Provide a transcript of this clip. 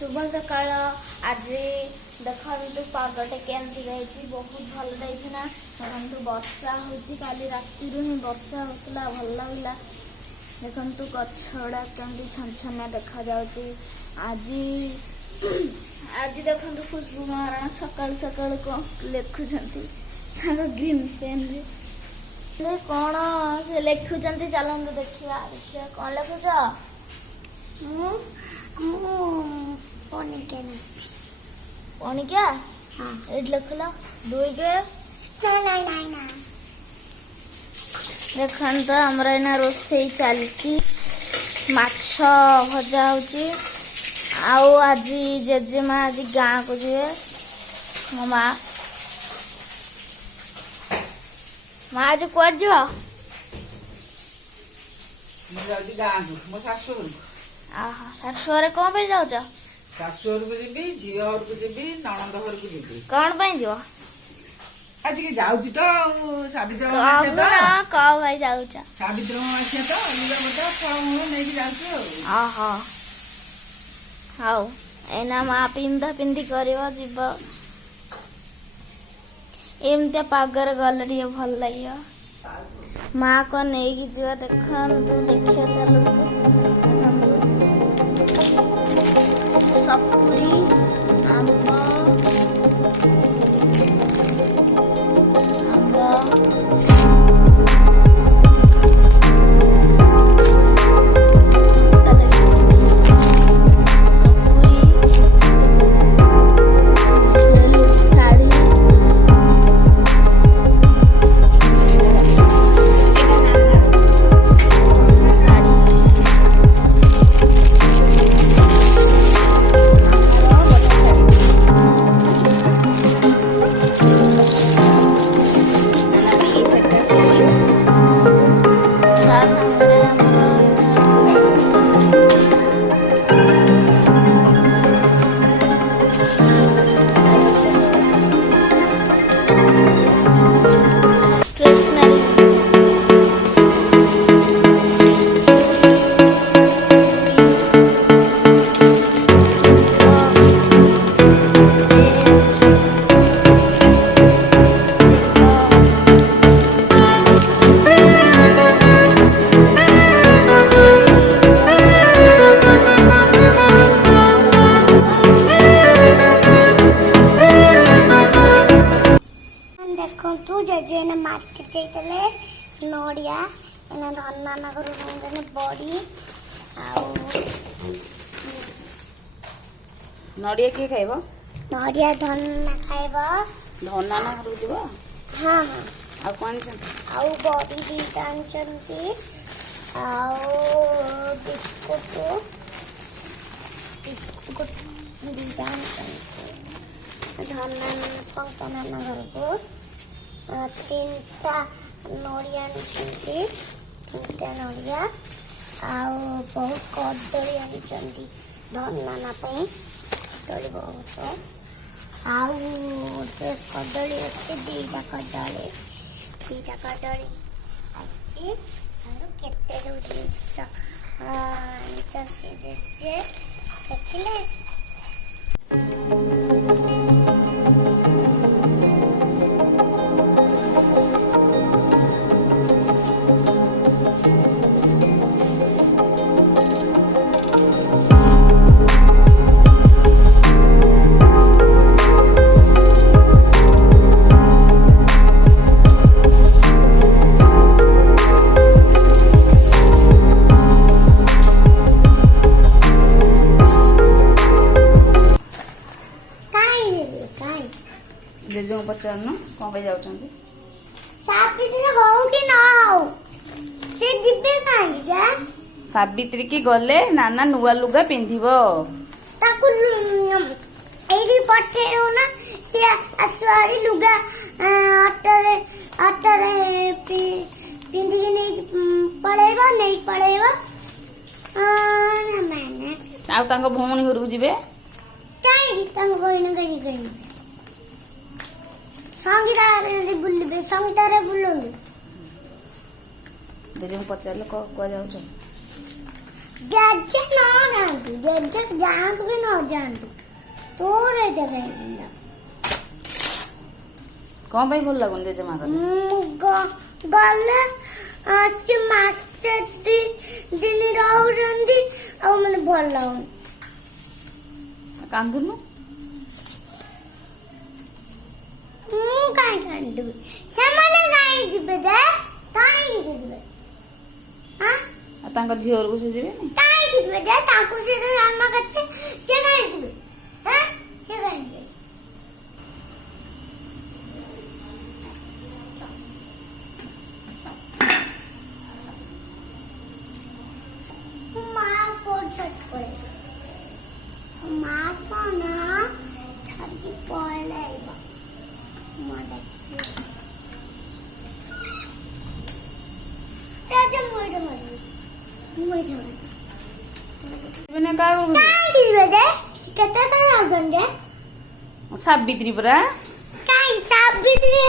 शुभ सकाळ। आज देखु पागटे केमती रही बहुत भल रही ना देखु वर्षा होची काली राति ही वर्षा होता भल लगला। देखु गछड़ा केमती छनछनिया देखा जाउची। आज आज देखु खुशबू महाराणा सकाल सकाल को लिखुंट ग्रीन पेन रे कौन से लिखुंट चलते देखा देखिए कौन लिखुच पणिकिया ये लिखल दुई के देखो आमर एना रोसे चलती माछ भजा होची। आउ आज जेजेमा आज गाँ को जीवे मो माँ आज कुआड जा शाशुर कौन पे जाऊच शाशुर को जी झी घर को जी नणंद घर को जी कौन पे जीव आज के जाऊची तो सावित्री कौ भाई जाऊच सावित्री अमावास्या तो लुगा बता फलमूल नहीं जाऊची हाउ एना माँ पिंधा पिंधी कर एमती पागर गले टे भल लगे माँ को नहीं जा देखा देखिए चलते सपुरी आंब मार्केट जाइए नड़िया धना नगर बड़ी नड़िया किए खाइब नड़िया धना खाइब धना ना घर जीव हाँ हाँ आ कौन आउ बड़ी दीटा आनचंती बिस्कुट बिस्कुट दीटा धना पंकना घर को तीन नड़िया तीन नड़िया बहुत कदली आनी धना कदली बहुत आउ कदली अच्छे दीटा कदली अच्छी केते जिनस देखिले जेजे पचारन कौन पे जाऊँ सावित्री की गले नाना नुआ लुगा पिंधिब लुगा अटरे पिंधिकी नहीं पड़ेब आ भौणी घर को जीवे संगीतारे बुलंदु जेजे पचारे कह जाऊँ जज न जानतु जज जानतु कि न जानतु तोरे जगह कौन भाई भल लगन जेजेमा गले से मासे दिन रहउछंदी आ मने भल लागन कांदुनु मु काई कांदु समाने काई दिबे दे काई दिबे हां तांका झियर को से जेबे काई दिबे दे ताको से रामा कछे से काई दिबे हां से काई दिबे बेने काय करू केते तर लागन जे सावित्री परा काय साबित्री